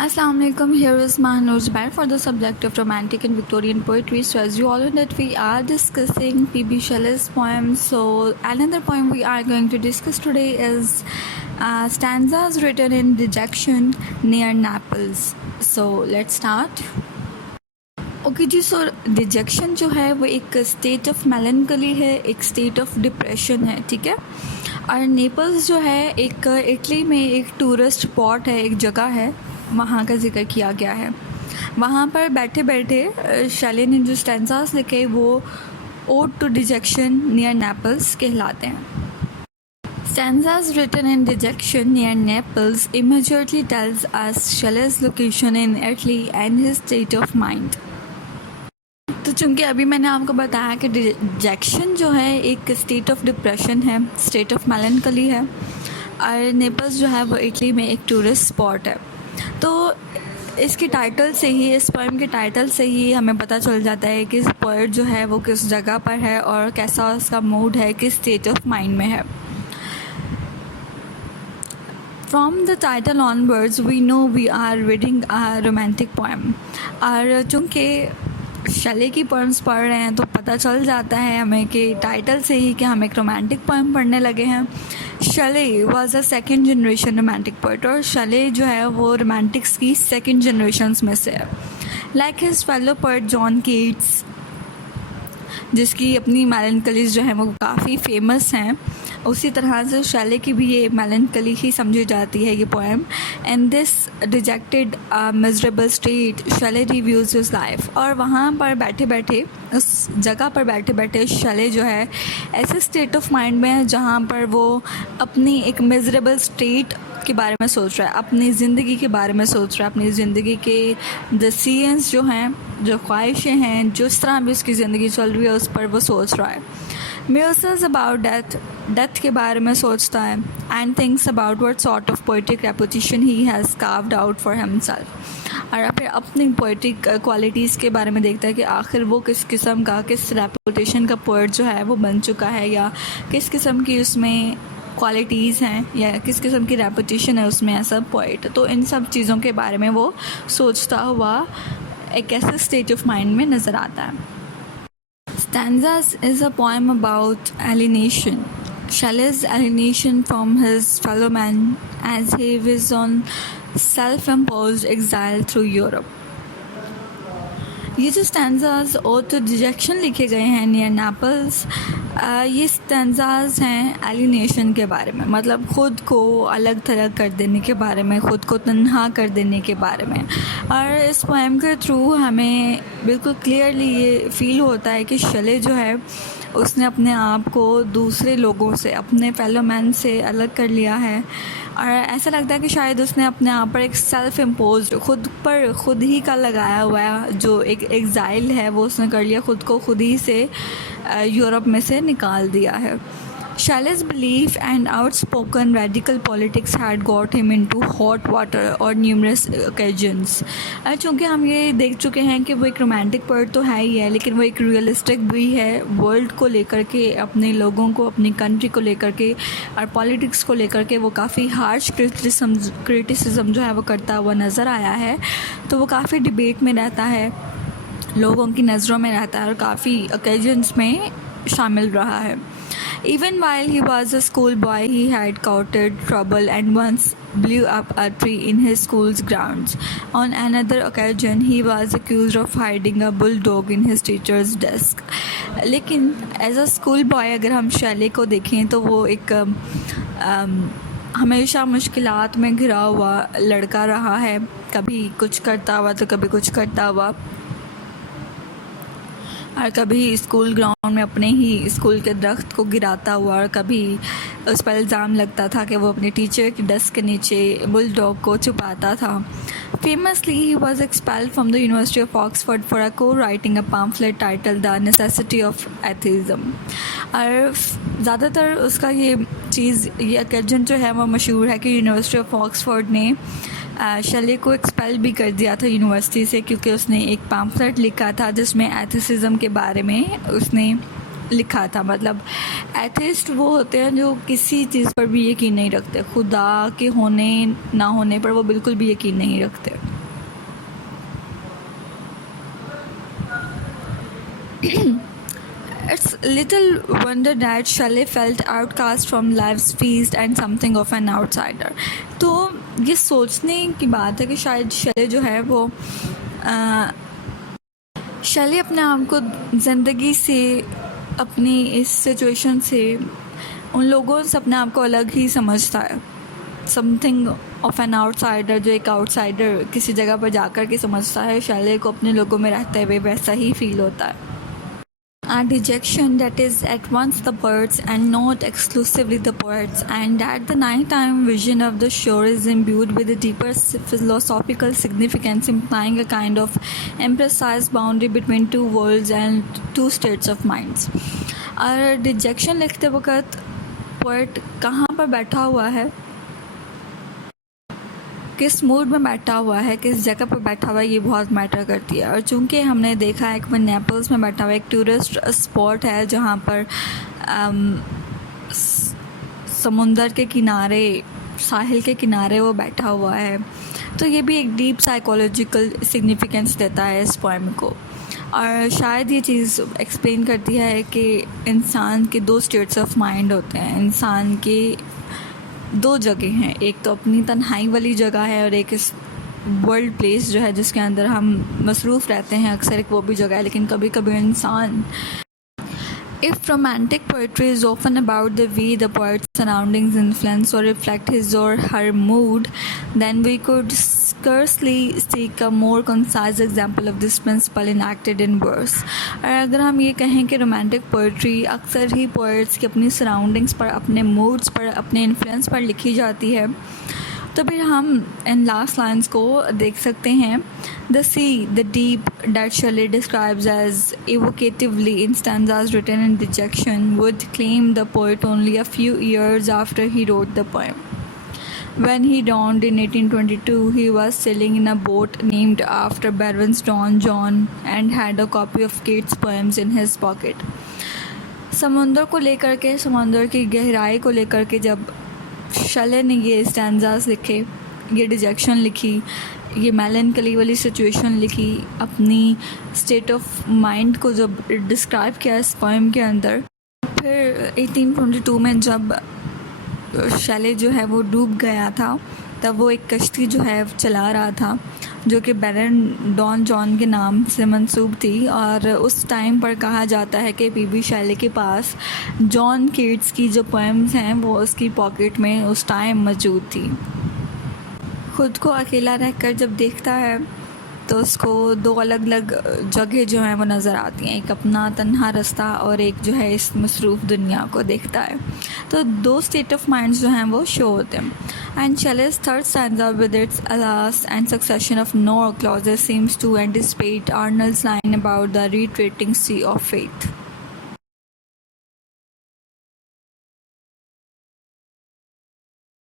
Assalamu alaikum. Here is Mahanur Zubair for the subject of romantic and Victorian poetry. So as you all know that we are discussing P.B. Shelley's poem. So another poem we are going to discuss today is stanzas written in dejection near Naples. So let's start. Okay जी, so dejection जो है वो एक state of मेलनकली है, एक state of depression है, ठीक है। और नेपल्स जो है एक इटली में एक टूरिस्ट स्पॉट है, एक जगह है, वहाँ का जिक्र किया गया है। वहाँ पर बैठे बैठे शैले ने जो स्टैंजास लिखे वो ode to dejection near Naples कहलाते हैं। Stanzas written in dejection near Naples immediately tells us Shelley's location in Italy and his state of mind. तो चूँकि अभी मैंने आपको बताया कि डिजेक्शन जो है एक स्टेट ऑफ डिप्रेशन है, स्टेट ऑफ मेलनकली है, और नेपल्स जो है वो इटली में एक टूरिस्ट स्पॉट है। तो इसके टाइटल से ही, इस पोएम के टाइटल से ही हमें पता चल जाता है कि इस पोएट जो है वो किस जगह पर है और कैसा उसका मूड है, किस स्टेट ऑफ माइंड में है। From the title onwards we know we are reading a romantic poem। और चूँकि शैले की पोएम्स पढ़ रहे हैं तो पता चल जाता है हमें कि टाइटल से ही कि हम एक रोमांटिक पोएम पढ़ने लगे हैं। Shelley was a second generation romantic poet, और शैले जो है वो रोमांटिक्स की सेकेंड जनरेशन्स में से है। Like his fellow poet John Keats, जिसकी अपनी मेलनकलीज जो है वो काफ़ी फेमस हैं, उसी तरह से शैले की भी ये मेलनकली ही समझी जाती है ये poem. And this dejected miserable state Shelley reviews his life. और वहाँ पर बैठे बैठे, उस जगह पर बैठे बैठे शैले जो है ऐसे स्टेट ऑफ माइंड में है जहाँ पर वो अपनी एक मिजरेबल स्टेट के बारे में सोच रहा है, अपनी ज़िंदगी के बारे में सोच रहा है, अपनी ज़िंदगी के डिसीजंस जो हैं, जो ख्वाहिशें हैं, जिस तरह भी उसकी ज़िंदगी चल रही है उस पर वो सोच रहा है। म्यूजिक अबाउट डेथ के बारे में सोचता है। And thinks about what sort of poetic reputation he has carved out for himself. और फिर अपनी पोएटिक क्वालिटीज़ के बारे में देखता है कि आखिर वो किस किस्म का, किस रेपुटेशन का पोएट जो है वो बन चुका है, या किस किस्म की उसमें क्वालिटीज़ हैं, या किस किस्म की रेपुटेशन है उसमें ऐसा पोएट। तो इन सब चीज़ों के बारे में वो सोचता हुआ एक ऐसे स्टेट ऑफ माइंड में नज़र आता है। Stanzas is a poem about alienation. Shelley's alienation from his fellow man as he was on self-imposed exile through Europe. ये जो स्टैंजाज और तो डिजेक्शन लिखे गए हैं नियर नेपल्स, ये स्टैंजाज हैं एलिनेशन के बारे में, मतलब ख़ुद को अलग थलग कर देने के बारे में, ख़ुद को तन्हा कर देने के बारे में। और इस पोएम के थ्रू हमें बिल्कुल क्लियरली ये फील होता है कि शैले जो है उसने अपने आप को दूसरे लोगों से, अपने फेलो मैन से अलग कर लिया है। और ऐसा लगता है कि शायद उसने अपने आप पर एक सेल्फ इम्पोज, खुद पर खुद ही का लगाया हुआ है जो एक एग्ज़ाइल है वो उसने कर लिया, खुद को खुद ही से यूरोप में से निकाल दिया है। Shelley's belief and outspoken radical politics had got him into hot water on numerous occasions। चूँकि हम ये देख चुके हैं कि वो एक रोमांटिक पोएट तो है ही है, लेकिन वो एक रियलिस्टिक भी है, वर्ल्ड को लेकर के, अपने लोगों को, अपनी कंट्री को लेकर के और पॉलिटिक्स को लेकर के वो काफ़ी हार्श क्रिटिसिज्म जो है वो करता हुआ नज़र आया है। तो वो काफ़ी डिबेट में रहता है, लोगों की नज़रों में रहता है और काफ़ी ओकेजन्स में शामिल रहा है। Even while he was a schoolboy, he had courted trouble and once blew up a tree in his school's grounds. On another occasion, he was accused of hiding a bulldog in his teacher's desk. लेकिन as a school boy अगर हम Shelley को देखें तो वो एक हमेशा मुश्किलात में घिरा हुआ लड़का रहा है, कभी कुछ करता हुआ तो कभी कुछ करता हुआ, और कभी स्कूल ग्राउंड में अपने ही स्कूल के दरख्त को गिराता हुआ, और कभी उस पर इल्ज़ाम लगता था कि वो अपने टीचर की डेस्क के नीचे बुलडॉग को छुपाता था। Famously he was expelled from the University of Oxford for को writing a pamphlet title the necessity of atheism. और ज़्यादातर उसका ये ओकेजन जो है वो मशहूर है कि यूनिवर्सिटी ऑफ ऑक्सफोर्ड ने शैले को एक्सपेल भी कर दिया था यूनिवर्सिटी से, क्योंकि उसने एक पैम्फलेट लिखा था जिसमें एथिसिज्म के बारे में उसने लिखा था। मतलब एथिस्ट वो होते हैं जो किसी चीज़ पर भी यकीन नहीं रखते, खुदा के होने ना होने पर वो बिल्कुल भी यकीन नहीं रखते। It's little wonder that Shelley felt outcast from life's feast and something of an outsider. तो ये सोचने की बात है कि शायद शैले जो है वो शैले अपने आप को ज़िंदगी से, अपनी इस सिचुएशन से, उन लोगों से अपने आप को अलग ही समझता है. समथिंग ऑफ एन आउटसाइडर, जो एक आउटसाइडर किसी जगह पर जाकर के समझता है, शैले को अपने लोगों में रहते हुए वैसा ही फील होता है. A dejection that is at once the birds and not exclusively the poets, and that the nighttime vision of the shore is imbued with a deeper philosophical significance, implying a kind of imprecise boundary between two worlds and two states of minds. और detection लिखते वक्त poet कहाँ पर बैठा हुआ है, किस mood में बैठा हुआ है, किस जगह पर बैठा हुआ है, ये बहुत मैटर करती है. और चूंकि हमने देखा है कि वो नेपल्स में बैठा हुआ एक टूरिस्ट स्पॉट है जहाँ पर समुंदर के किनारे, साहिल के किनारे वो बैठा हुआ है, तो ये भी एक डीप साइकोलॉजिकल सिग्निफिकेंस देता है इस पोएम को. और शायद ये चीज़ एक्सप्लेन करती है कि इंसान के दो स्टेट्स ऑफ माइंड होते हैं. इंसान के दो जगह हैं, एक तो अपनी तन्हाई वाली जगह है और एक इस वर्ल्ड प्लेस जो है जिसके अंदर हम मसरूफ़ रहते हैं, अक्सर एक वो भी जगह है. लेकिन कभी कभी इंसान, if romantic poetry is often about the way the poet's surroundings influence or reflect his or her mood, then we could scarcely seek a more concise example of this principle enacted in verse. और अगर हम ये कहें कि romantic poetry अक्सर ही poets की अपनी surroundings पर, अपने मूड्स पर, अपने इन्फ्लुएंस पर लिखी जाती है, तो फिर हम इन लास्ट लाइन्स को देख सकते हैं. The sea, the deep, that Shelley describes as evocatively in stanzas written in dejection, would claim the poet only a few years after he wrote the poem. When he dawned in 1822, he was sailing in a boat named after Byron's Don John and had a copy of Keats' poems in his pocket. समुंदर को लेकर के, समुंदर की गहराई को लेकर के जब शैले ने ये स्टैंजास लिखे, ये डिजेक्शन लिखी, ये मेलनकली वाली सिचुएशन लिखी, अपनी स्टेट ऑफ माइंड को जब डिस्क्राइब किया इस पोएम के अंदर, फिर 1822 में जब शैले जो है वो डूब गया था, तब वो एक कश्ती जो है चला रहा था जो कि बैरन डॉन जॉन के नाम से मंसूब थी. और उस टाइम पर कहा जाता है कि पीबी शैले के पास जॉन कीट्स की जो पोएम्स हैं वो उसकी पॉकेट में उस टाइम मौजूद थी. खुद को अकेला रहकर जब देखता है तो उसको दो अलग अलग जगह जो हैं वो नज़र आती हैं, एक अपना तन्हा रास्ता और एक जो है इस मसरूफ़ दुनिया को देखता है. तो दो स्टेट ऑफ माइंड्स जो हैं वो शो होते हैं. And Shelley's third stanza with its alas and succession of no clauses seems to anticipate Arnold's line about the retreating sea of faith.